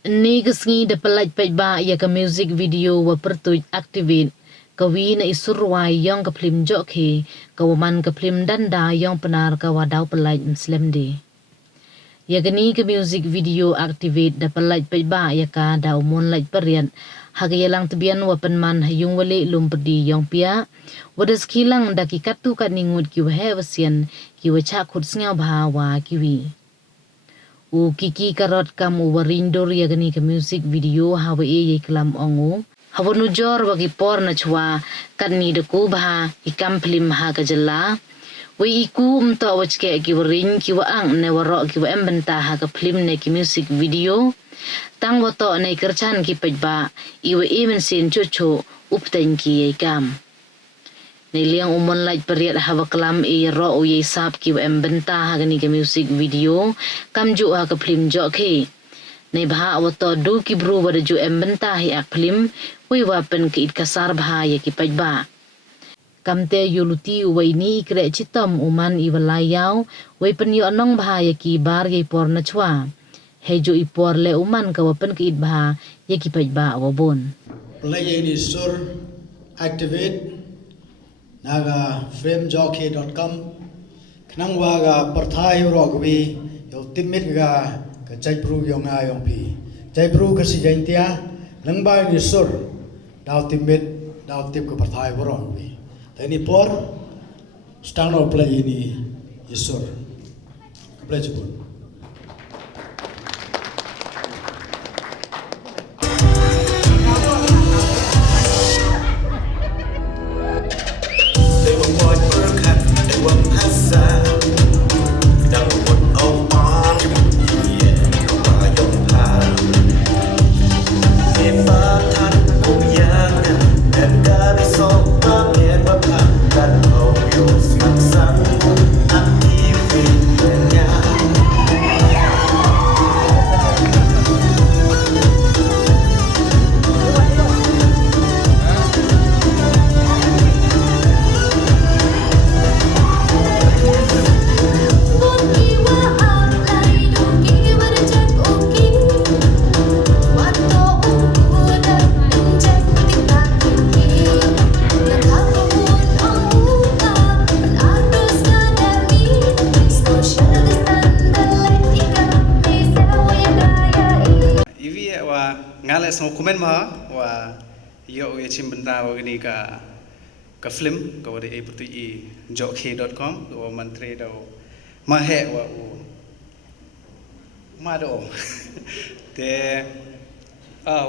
Ni kesngi de pelaj pejba ya ke music video wa pertuj activate kawi na isurwai yang ke film jokhe kawaman ke film danda yang penar ka wadau pelaj Muslim di. Ya geni ke music video activate de pelaj pejba ya ka da umon laj perian haga yalang tebian wa penman hayung wale lum perdi yang pia wadas kilang da ki katu ka ningut ki wa hewasian ki wa chakut sngau bahawa kiwi. U kiki karot kam u warindor ya gani ke music video hawa ye kelam ongu hawa nujor bagi por na chwa kan ni deku bah ikam film ha ka jela we iku umto wachke ki warin ki wa ang ne waro ki wa embenta ha ka film ne ki music video tang woto ne kerchan ki pejba iwe emen sin chocho upten ki ye kam Niliang umon laj periat hawa kelam ro u ye sap ki wa embenta ha gani ke music video kam ju ha ke film jok ke nei bha wato du ki bru wa ju embenta hi ak film wi wa pen ki it kasar bha ye ki pajba kam te yuluti wa ini kre chitam uman i walayau wi pen yo nong bha ye ki bar ye por na chwa he ju i por le uman ka wa pen ki it bha ye ki pajba wa bon play ini sur activate naga framejockey.com knang waga parthai rogwi yo timit ga ka jaipru yo nga yong pi jaipru ka si jaintia langbai ni sur daw timit daw tip ko parthai rogwi tani por stand up play ini isur play jebul ngale sama komen ma wa yo ye chimbenta wa gini ka film ka wadi e putu i jockey.com wa mantre do ma he wa u ma do te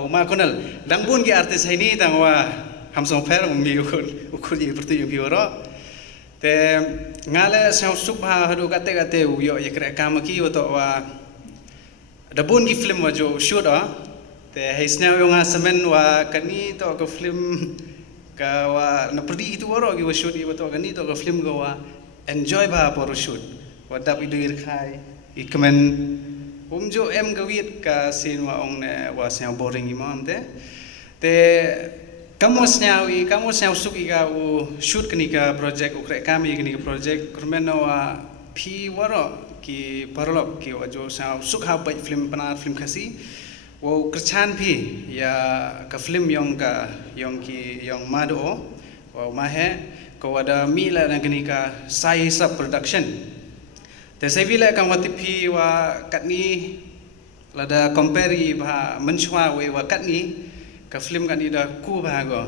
ma konal dangbun ki artis ini tang wa hamsong fer mi ukul i putu i bioro te ngale sama subha hadu kate u yo ye kre kamaki wa dabun ki film wa jo shoot te haisnya yung semen wa kani to ke film ka wa na perdi itu waro ki wa shoot i to kani to ke film ka wa enjoy ba por shoot wa dap i duir khai i kemen jo em ka wit ka scene wa ong ne wa snya boring i mam te kamusnya suk i ka u shoot kani ka project u kre kami kani ka project kurmen wa phi waro ki parlop ki wa jo sa suk ha ba film panar film khasi wo kerchan pi ya ka film yang mado wa mahe ko ada mila na gani ka sai sub production te sai vila ka wati pi wa katni lada compare ba menchwa we wa katni ka film kan ida ku ba go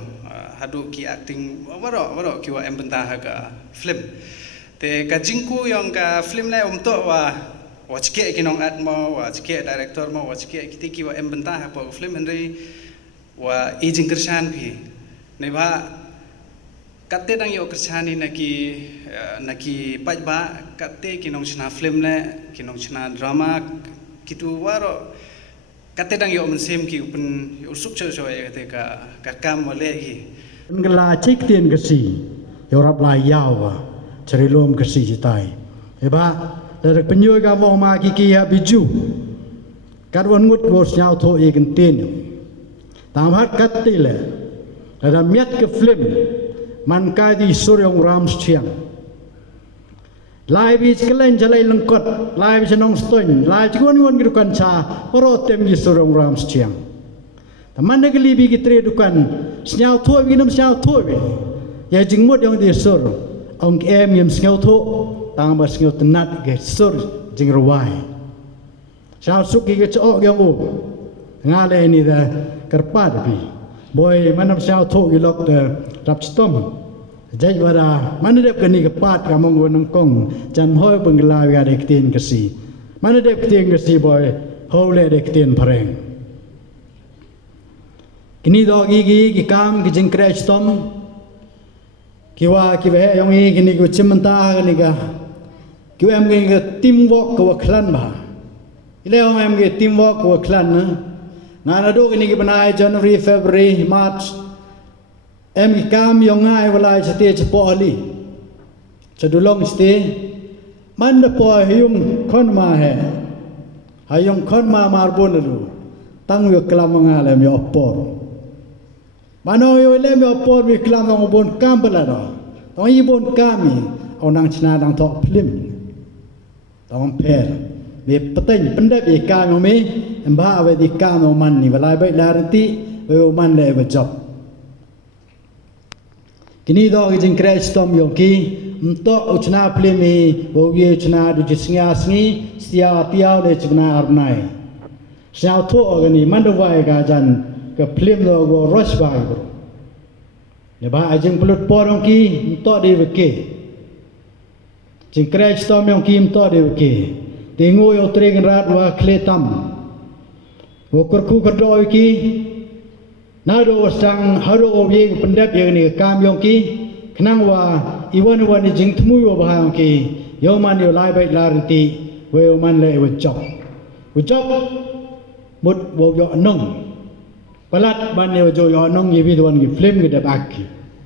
hadu ki acting waro ki wa embenta ka film te ka jingku yang ka film la to wa chike kinong atmo wa chike director mo wa chike kitiki wa embenta ha po film henry wa aging kershan phi nei ba katte dang yo kershani naki pajba katte kinong chna film le kinong chna drama kitu waro katte dang yo mensem ki upun usuk cho ye te ka kam wale hi ngla chik tien kasi yo rap la yawa cerilom kasi jitai eba dari penyoi ka mo ma ki ha biju kat wan ngut bos nyau tho e kan tin tam hat kat tile ada miat ke film man ka di suryong ram chiang lai bi sekalen jalai lengkot lai bi senong stoin lai cikon gidukan cha poro tem gi surong ram stiang taman de geli bi gitre dukan snyau tho bi nam snyau tho bi ya jingmot yang di sur ong em yem snyau tho tang ba snyau tenat ge sur jing ruai snyau suk gi cho ge o ngale ni da kerpat bi boy manam snyau tho gi lok de rap stom Jai wara mana dep kani kepat kamong gonong kong jan hoi penggelaw ya dek tin kesi mana dep tin kesi boy hole dek tin pareng kini do gigi ki kam ki jing crash tom kiwa ki be yong i kini ku chimanta kini ka ki em ke teamwork ko klan ba ile ong em ke teamwork ko klan na na do kini ki banai January February March em kam yong ngai wala chete chepo ali chadulong ste man da po hyung khon ma he hayong khon ma marbon lu tang yo klam nga le mi opor mano yo le mi opor mi klam ngong bon kam bala do tong yi bon kami onang chna dang tho plim tong per mi pateng pendap e kam mi emba ave di kam man ni wala bai la rti we man le ba job kini do ki jing crash tom yo ki mto uchna plemi bo ye uchna du jisnga sngi sia piao le chuna arnai sia tho organi mandawai ga jan ka plem do go rush bai bro ne ba ajing pulut porong ki mto de ke jing crash tom yo ki mto de ke tingu yo tring rat wa kletam wo kurku kadoi ki nado wasang haro obye pendap yang ni kam yong ki kenang wa iwan ni jing tmu yo ba ki yo man yo lai bai la ri we yo man le we chop mut wo yo nong palat ban yo jo yo nong yi bi don gi flem gi da bak ki